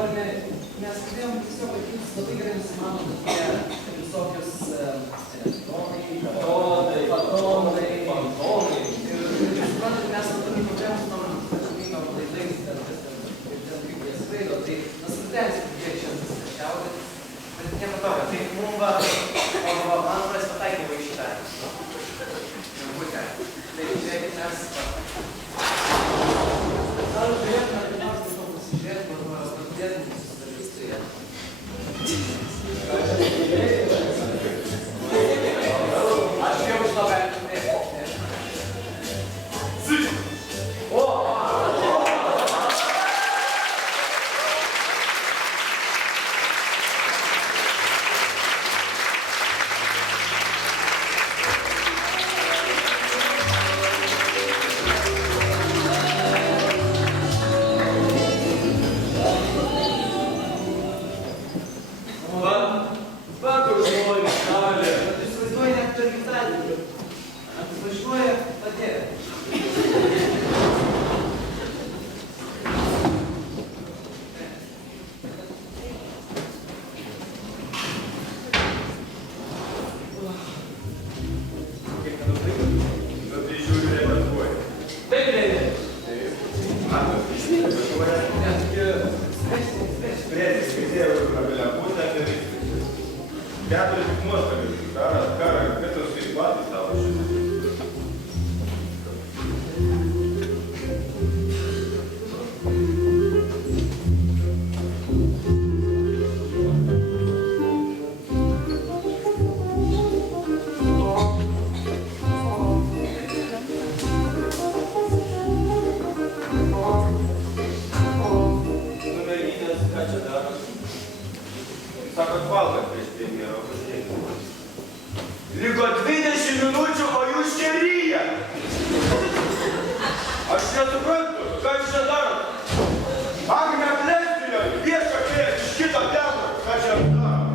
dabar mes kalbėjom tiesiog, kad jūs labai gerai nusimanote apie visokius elektronai, patronai. Ir suprantate, mes tokį problemą su tom pačiamino laidais, ir ten kaip jie skraido, tai mes suteisi, kiek šiandien šiaurė, bet nieko tokio. Tai mums va, man atrodo, pataikė va į šitą. Būtent. Tai žiūrėkit, mes ar turėtume kaip nors to pasižiūrėti, arba pasidėti mūsų dalystoje. Aš jau iš to galim turėti. O! Liko 20 minučių, o jūs čia ryja. Aš nesuprantu, ką jūs čia darot. Agnė Plestinio, viešą kėlės iš kito teatro, ką čia daro.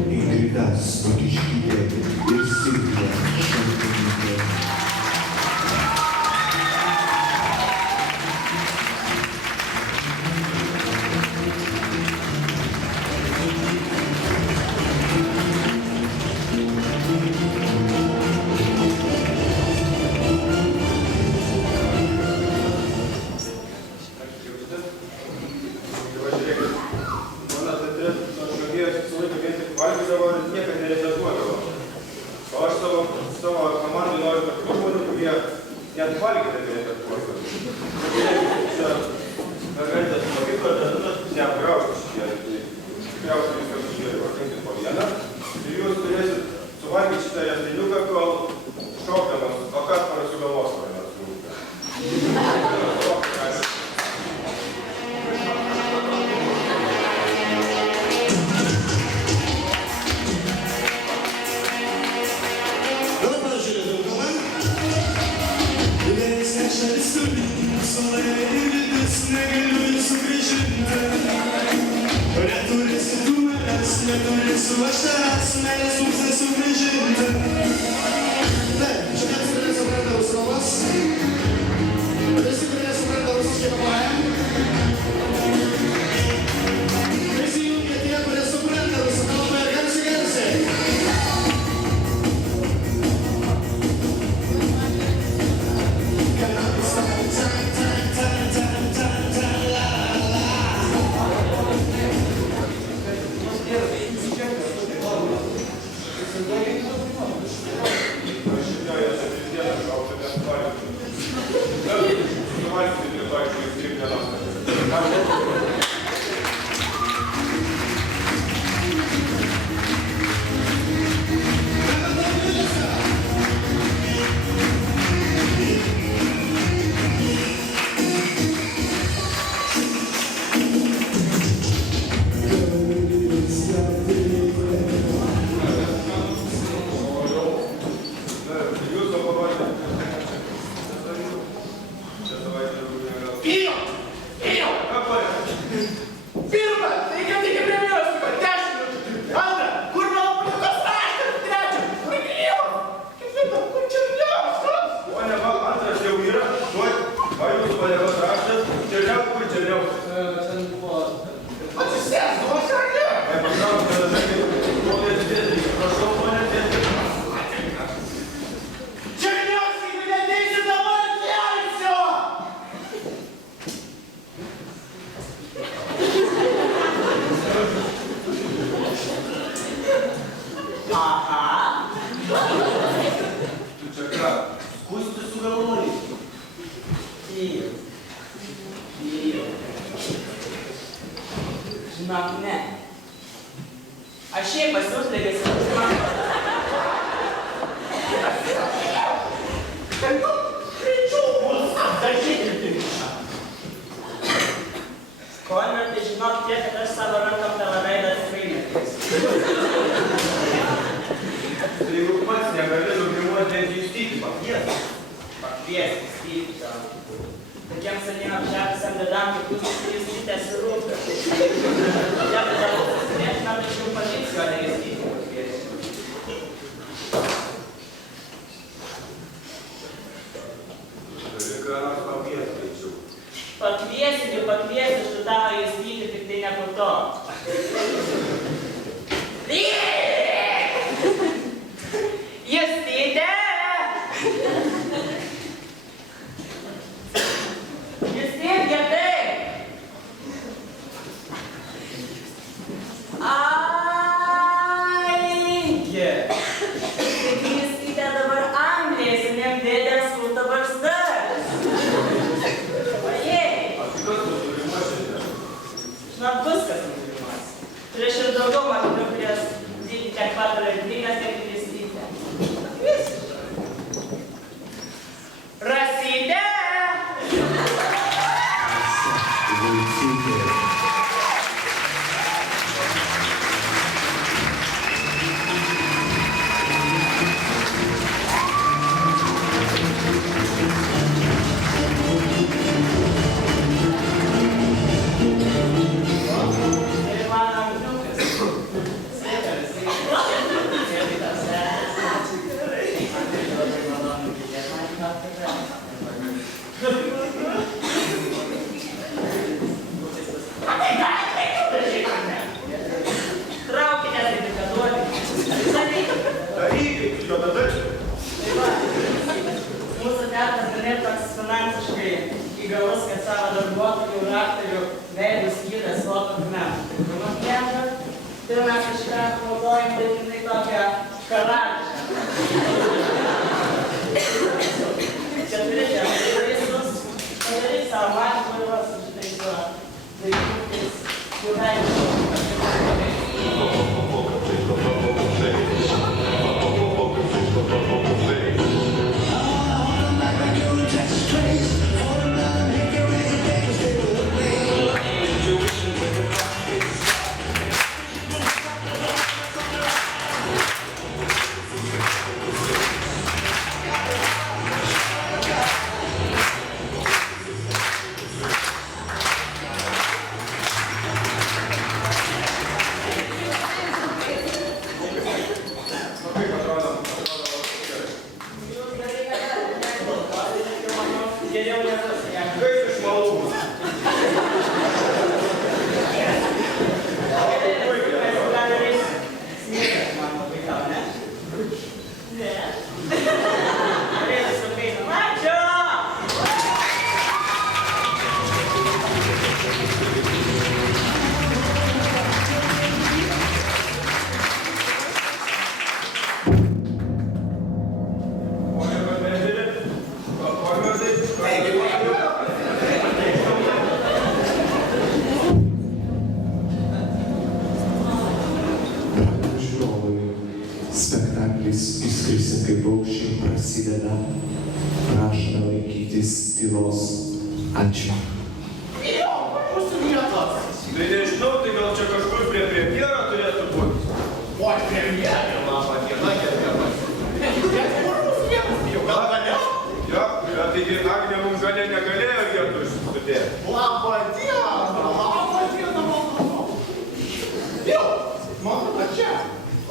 Ingridas Vokiškytė ir Silvija Šaltinytė. Žinok, ne. Aš šiaip pasiūslėgęs ir man... Tai tu greičiau bus apdažyti piršą. Konvertai, žinok, tiek, kad aš savo rankom tavo veidą tikrai nekeisiu. Tai jeigu pats negali nugrimuoti ant įstyti, pakviesti. Pakviesti, styti tau. Tokiem seniem apžekusiam dedam, kaip jūs įstytės ir rūpės. Ja, bet dar prieš metų aš jau pavyksiu, o ne įstyti pakviesti. Turi ką nors pakviesti, greičiau. Pakviesi, tu tavo įstyti, tik tai ne po to. Justyte! Justyte, gerai! Aigi! Tik Justyte dabar Anglijai, seniem dėdės kulto barzdas. Ojei! Žinok, bus kas nugrimuos. Prieš ir daugiau matinių, kurie dyti tiek pat talentingas, tiek ir Justyte. Rasyte! Vaicytė. Ir mano amžiukas. Sveika visi. Sveikas. Man tai labai malonu girdėti. Man gal tikrai. Traukitės ir dikaduoti. Darykit, jo tada. Tai va, mūsų teatras ganėtas finansiškai įgalus, kad savo darbuotojų ir aktorių veidus skyrė slotogramą. Pirmą vietą, tai mes kažką naudojam laikinai tokią karališką. Čia turi čia vaistus, padaryk savo mažinimą su šitais dalykais, kur veidus. Prašome laikytis tylos. Ačiū. Tai nežinau, tai gal čia kažkur prie premjero turėtų būti. O, premjerė, laba diena, gerbiamas. Jau gal galėjau? Jo, taigi Agnė mums žalė negalėjo vietų sudėti. Laba diena, malonu. Jau, matau, kad čia.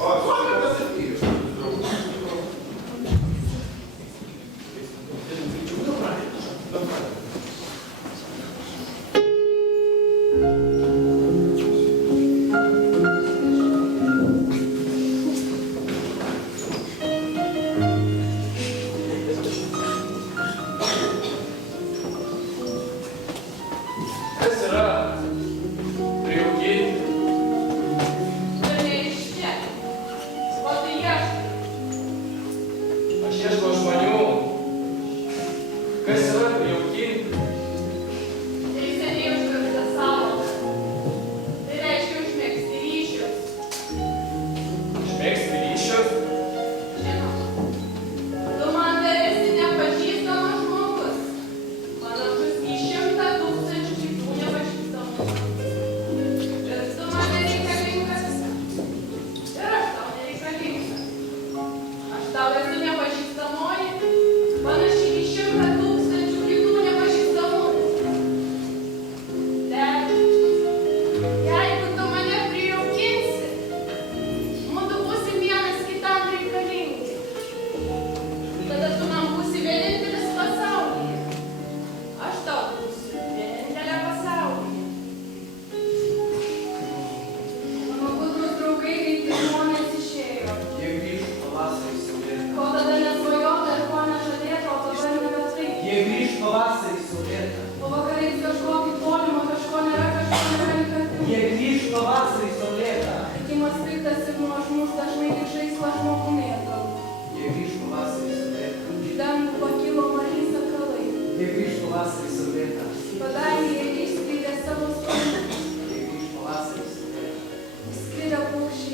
O, Mano pasakys. mus dažnai lyg žaislą žmogumi atgal. Jie grįž pavasarį saulėtą. Į dangų pakilo margi sakalai. Jie grįž pavasarį saulėtą. Padangėje išskleidė savo sparnus. Jie grįž pavasarį saulėtą. Išskridę paukščiai